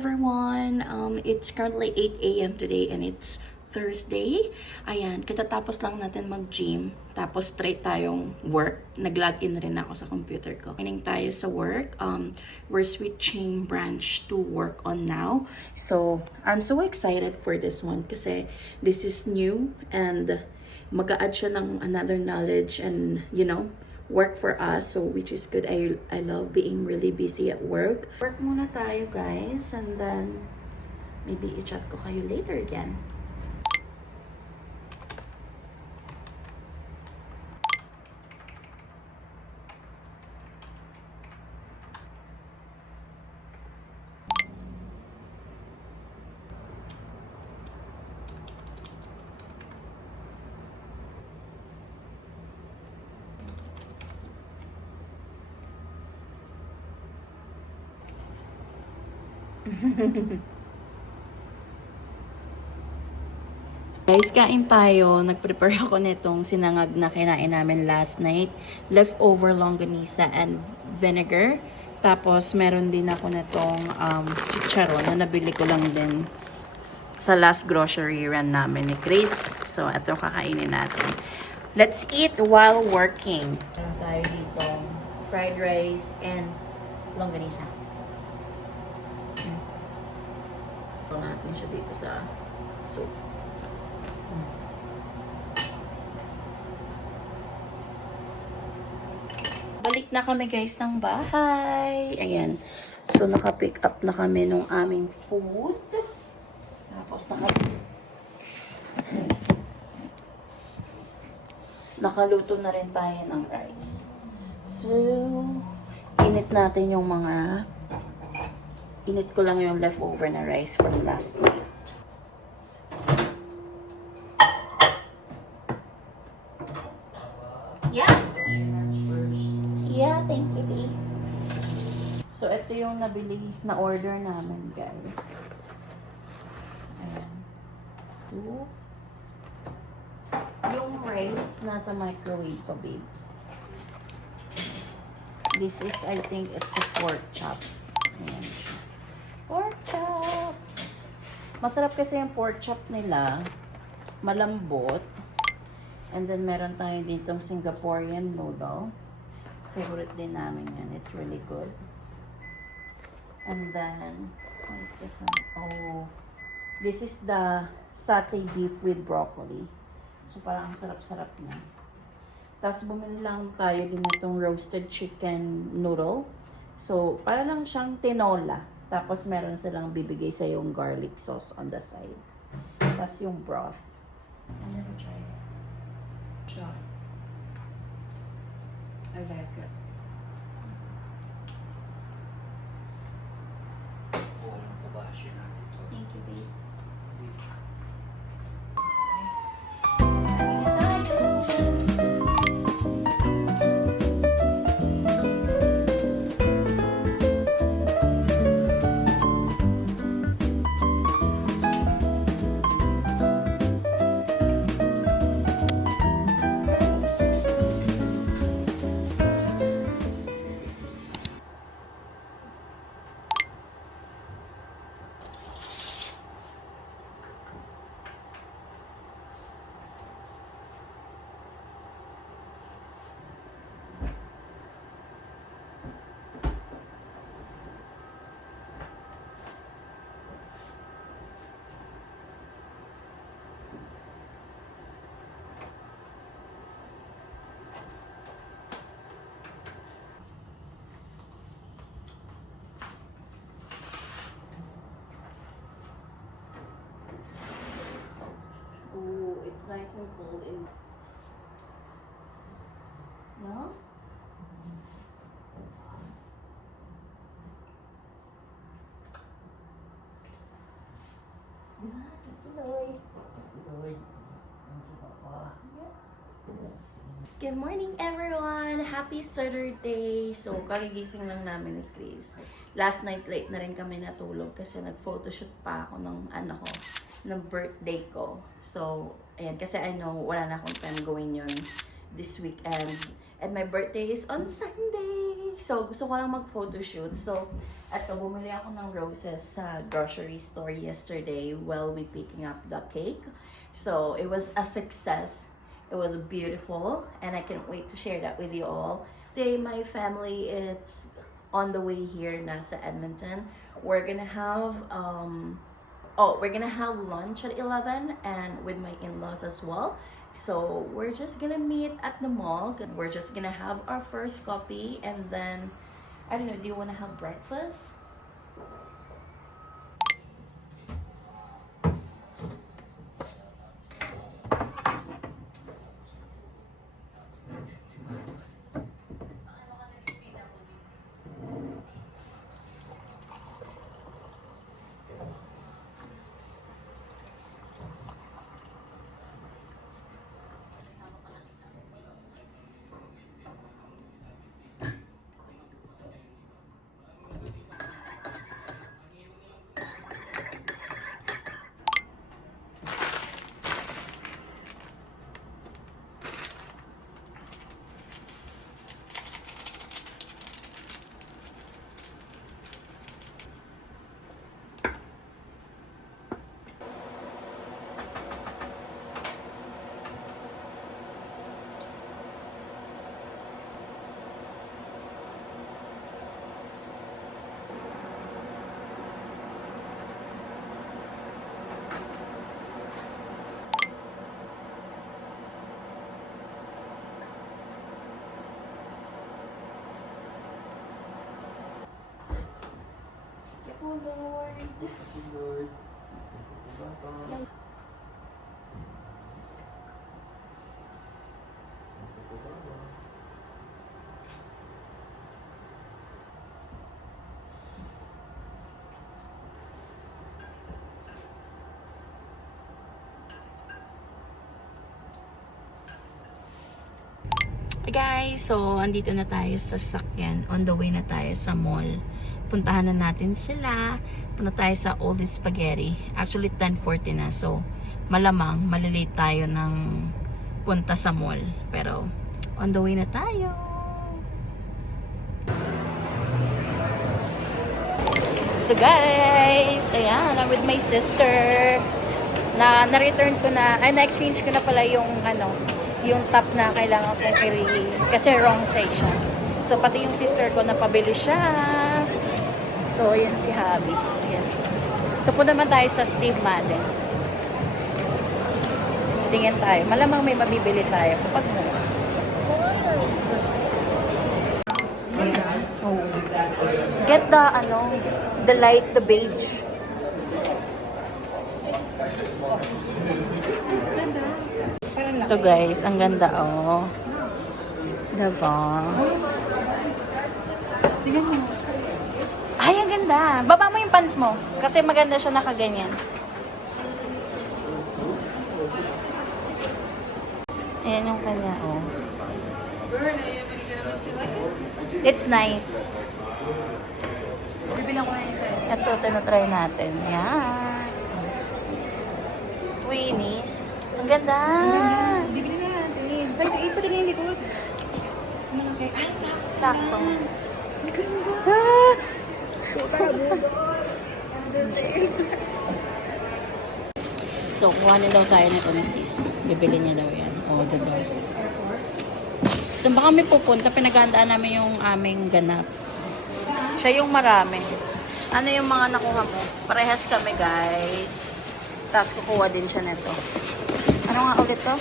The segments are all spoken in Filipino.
everyone! It's currently 8 a.m. today and it's Thursday. Ayan, katatapos lang natin mag-gym. Tapos straight tayong work. Nag-login rin ako sa computer ko. Training tayo sa work. We're switching branch to work on now. So, I'm so excited for this one kasi this is new and mag-a-add siya ng another knowledge and, you know, work for us, so which is good. I love being really busy at work. Work muna tayo, guys, and then maybe i-chat ko kayo later again. Guys, kain tayo. Nag-prepare ako nitong sinangag na kinain namin last night. Leftover longganisa and vinegar. Tapos, meron din ako nitong chicharon na nabili ko lang din sa last grocery run namin ni Chris. So, ito kakainin natin. Let's eat while working. Meron tayo dito fried rice and longganisa. Ito natin siya dito sa soup. Balik na kami guys ng bahay. Ayan. So, naka-pick up na kami nung aming food. Tapos, nakaluto na rin tayo ng rice. So, init natin yung mga init ko lang yung leftover na rice from last night. Yeah. Yeah, thank you, babe. So, ito yung nabili na order namin, guys. Ayan. Ito. Yung rice nasa microwave pa, babe. This is, I think, it's a pork chop. Ayan. Pork chop! Masarap kasi yung pork chop nila. Malambot. And then, meron tayo ditong Singaporean noodle. Favorite din namin yan. It's really good. And then, what is this one? Oh, this is the satay beef with broccoli. So, parang ang sarap-sarap niya. Tapos, bumili lang tayo din itong roasted chicken noodle. So, para lang siyang tinola. Tapos, meron silang bibigay sa yung garlic sauce on the side. Tapos, yung broth. I never tried it. Try. I like it. Thank you, babe. Ooh, it's nice and cold in. No? Good morning, everyone! Happy Saturday! So, kagigising lang namin ni Chris. Last night, late na rin kami natulog kasi nag-photoshoot pa ako ng ano ko, ng birthday ko. So, ayan, kasi I know wala na akong time gawin yun this weekend. And my birthday is on Sunday! So, gusto ko lang mag-photoshoot. So, eto, bumili ako ng roses sa grocery store yesterday while we picking up the cake. So, it was a success. It was beautiful, and I can't wait to share that with you all. Today, my family is on the way here na sa Edmonton. We're gonna have lunch at 11 and with my in-laws as well. So we're just gonna meet at the mall. We're just gonna have our first coffee and then, I don't know, do you wanna have breakfast? Oh Lord. Hi guys, so andito na tayo sa sasakyan. On the way na tayo sa mall. Puntahan na natin sila. Punta tayo sa Oldie Spaghetti. Actually 10:40 na, so malamang malilate tayo ng punta sa mall. Pero on the way na tayo. So guys, ayan, I'm with my sister. Na-return ko na, na-exchange ko na pala yung yung top na kailangan kong kasi wrong size siya. So pati yung sister ko napabili siya. So ayan si Habi. Ayan. So punta naman tayo sa Steve Madden. Tingin tayo. Malamang may mabibili tayo kapag mura. Oh. Get the light, the beige. Ito guys, ang ganda oh. Diba? Tingnan mo. Ay, ang ganda. Baba mo yung pants mo. Kasi maganda siya nakaganyan. Ayan yung kanya oh. It's nice. Bibilang ko na ito. Ito, tinatry natin. Yan. Winnie's. Ang ganda. Ang ganda. Bibili na natin. Size 8 pa din yung likod. Malaki. Ay, sakto. Sakto. Ang ganda. Ah! So, kuha na daw tayo nito ni sis. Bibili niya daw yan. O, diba? Doon ba kami pupunta? Pinagandaan namin yung aming ganap. Siya yung marami. Ano yung mga nakuha mo? Parehas kami, guys. Tapos kukuha din siya nito. Ano nga ulit to?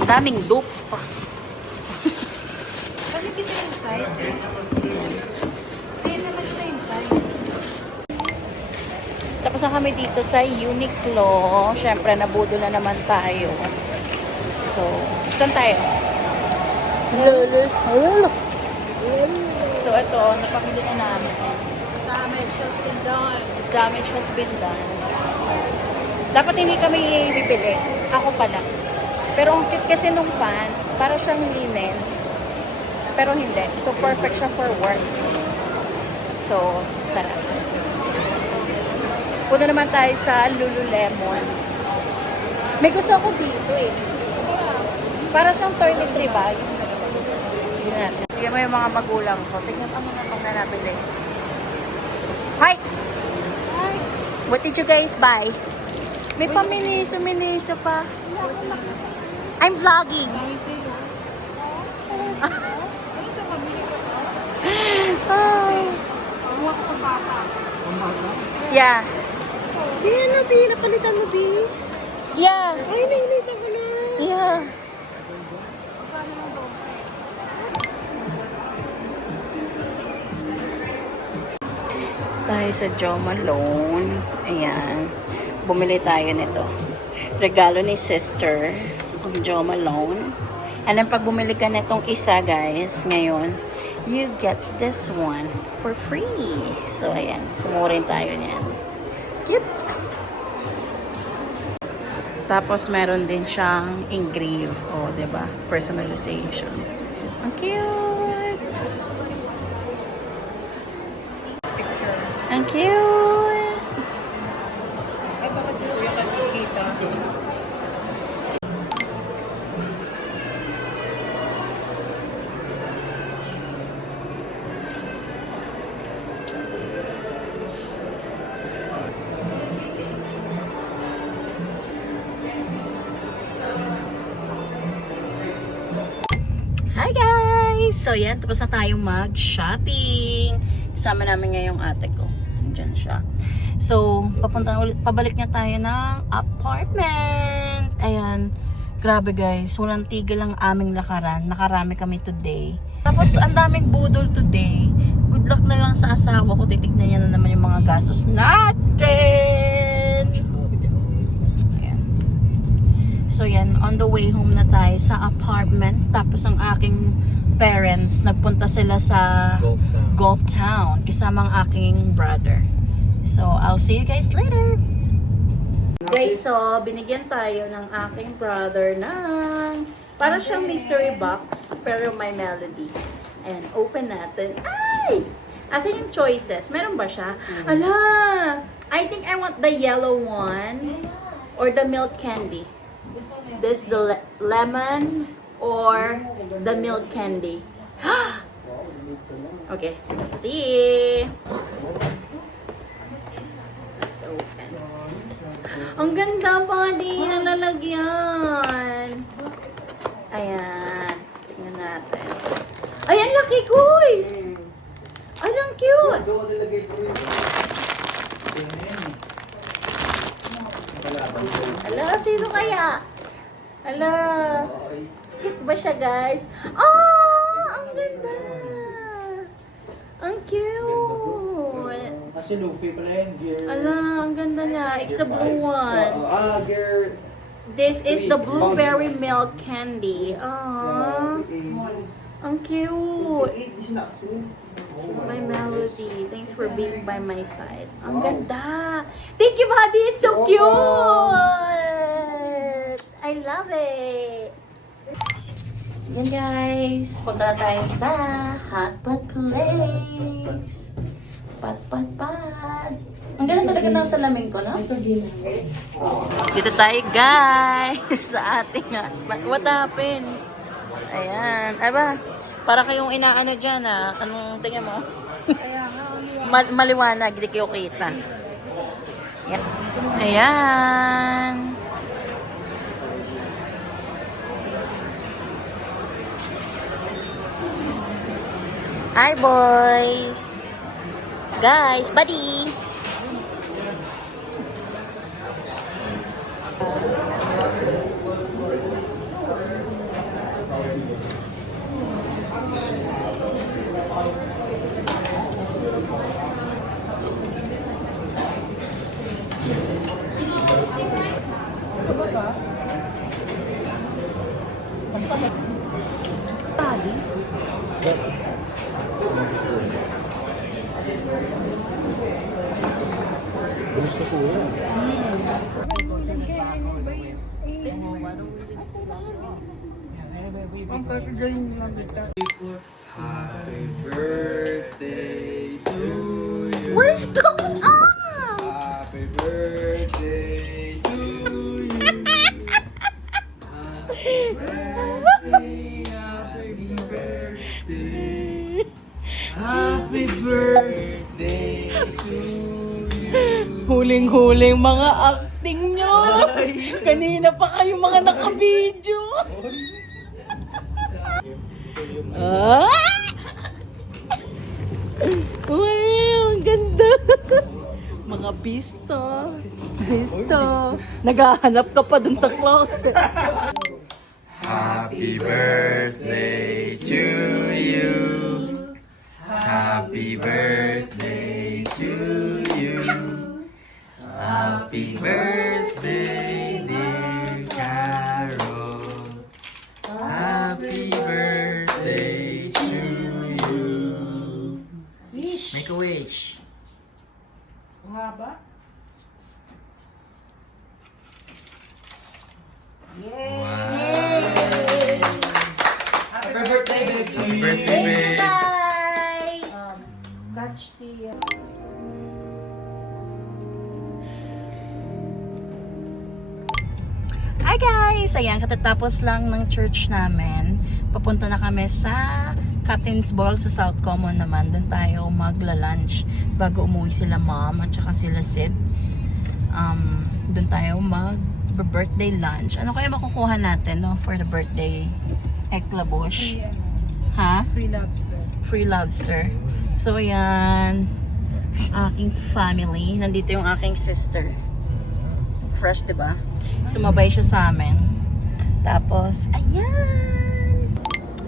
Ang daming dupe. Bakit dito yung size? Kaya naman ito yung size. Tapos na kami dito sa Uniqlo. Siyempre, nabudo na naman tayo. So, saan tayo? So, ito, napakili na namin. Damage has been done. Damage has been done. Dapat hindi kami bibili. Ako pala. Pero ang cute kasi nung pants, para siyang linen. Pero hindi. So, perfect siya for work. So, tara. Punta naman tayo sa Lululemon. May gusto ako dito eh. Para siyang toiletry bag. Yun natin. Tingnan mo yung mga magulang ko. Tingnan ano na pang nabili. Hi! Hi! What did you guys buy? May paminiso pa. I'm vlogging. Yeah. Yan na, Bi. Napalitan mo, Bi. Yeah. Ay, nainita ko na. Yeah. Tayo sa Jo Malone. Ayan. Bumili tayo nito. Regalo ni sister. Jo Malone. And then pag bumili ka nitong isa, guys, ngayon, you get this one for free. So, ayan. Kumuha rin tayo niyan. Cute. Tapos, meron din siyang engrave. O, oh, diba? Personalization. Ang cute! Picture. Ang cute! Ay, baka di kuya ka nakikita. Hi guys! So yan, tapos na tayong mag-shopping. Kasama namin ngayong ate ko. Diyan siya. So, pabalik niya tayo ng apartment. Ayan. Grabe guys, walang tigil ang aming lakaran. Nakarami kami today. Tapos, ang daming budol today. Good luck na lang sa asawa ko. Titignan niya na naman yung mga gastos natin. Ayan. So yan, on the way home na tayo sa apartment. Tapos ang aking parents, nagpunta sila sa Gulf Town. Kasama ang aking brother. So, I'll see you guys later. Guys, so, binigyan tayo ng aking brother ng para siyang mystery box, pero may melody. And open natin. Ay! Asan yung choices? Meron ba siya? Ala! I think I want the yellow one or the milk candy. This the lemon or the milk candy. Okay, let's see. Let's open. Ang ganda pa din ang lalagyan. Ayan. Tingnan natin. Ayan, laki guys! Ay, ang cute! Ala, sino kaya? Ala, cute ba siya guys? Ah, ang ganda! Ang cute! Kasi Luffy pala yun, gear. Ala, ang ganda niya. It's the blue one. Gear. This is the blueberry milk candy. Ah, ang cute. My melody. Thanks for being by my side. Ang ganda. Thank you, Bobby. It's so cute. I love it. Yan guys. Punta na tayo sa Hot Pot Place. Pat. Ang ganda talaga ng salamin ko, no? Dito tayo guys sa ating what happened? Ayan. Ay ba? Para kayong inaano dyan ah. Anong tingin mo? Maliwanag. Hindi kayo kita. Ayan. Ayan. Hi boys. Guys, buddy. Gusto ko yun. Happy birthday to you. What is going on? Happy birthday to you. Happy birthday, happy birthday. Huling mga acting nyo. Kanina pa kayo mga naka-video. Ah! Wow, ang ganda. Mga bisto. Bisto. Naghahanap ka pa dun sa closet. Happy birthday to you. Happy birthday to you. Happy birthday, dear Carol. Happy birthday to you. Make a wish. Ang haba. Happy birthday, babe. Happy birthday, babe. Catch the... Hi guys! Ayan, katatapos lang ng church namin. Papunta na kami sa Captain's Ball sa South Common naman. Doon tayo magla-lunch bago umuwi sila mom at saka sila Sibs. Doon tayo mag-birthday lunch. Ano kaya makukuha natin, no? For the birthday eclabush? Ha? Free lobster. Free lobster. So, ayan. Aking family. Nandito yung aking sister. Fresh, diba? Sumabay siya sa amin. Tapos, ayan!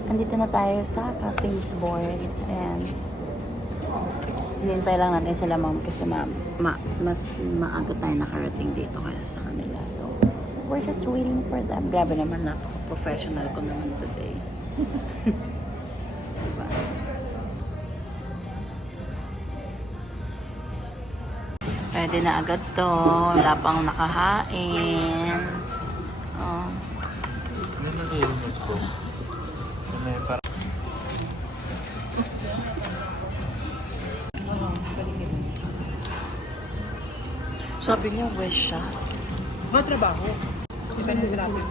Andito na tayo sa Captain's Board. Ayan. Hinintay lang natin sila mom kasi mas maaga tayo nakarating dito kaysa sa kanila. So, we're just waiting for them. Grabe naman, napaka-professional ko naman today. Diba? Pwede na agad to. Wala pang nakahain. Oh. Sabi niya, wish siya. Mga trabaho. Hindi pa nahihirapan.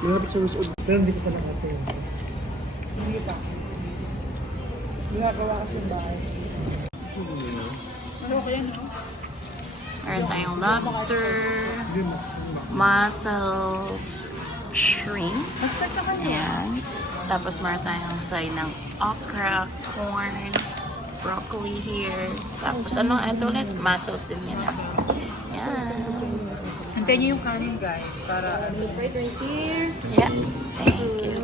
Lumapit sa usod. Pero hindi ko pa nakatayo. Hindi pa. Ginagawa kasi yung bahay. Ano ko yan, no? Meron tayong lobster, mussels, shrimp. Ayan. Tapos meron tayong side ng okra, corn, broccoli here. Tapos ano, ito ulit? Mussels din yan. Ayan. Hintayin niyo yung kanin, guys, para... Right here. Yeah. Thank you.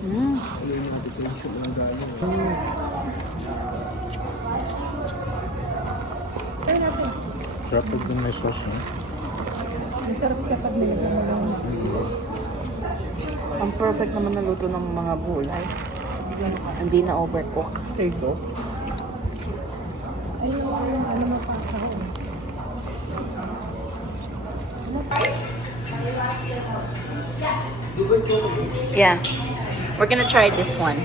Mm. Sarap pag yung may sauce, no? Ang sarap kapag may naman. Ang perfect naman na luto ng mga gulay. Hindi na overcook. Ito? Ay, yung ano mapakaw. Yeah. We're gonna try this one.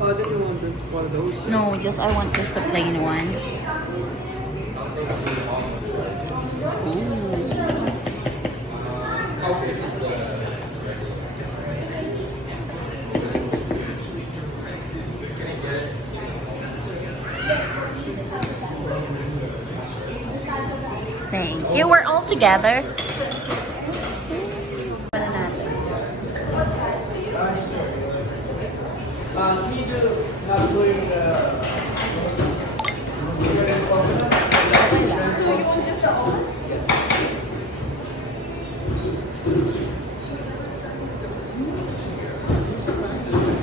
Oh, then you want all those? No, I want just a plain one. Thank you. We're all together.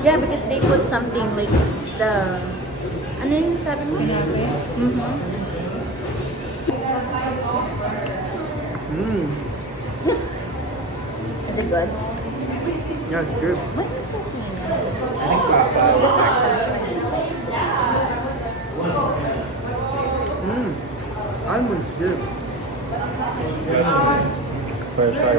Yeah, because they put something like the... Ano yung sabi mo? Kinafe? Mm-hmm. Is it good? Yeah, it's good. Why is it so clean? I think Almond's good. First, like.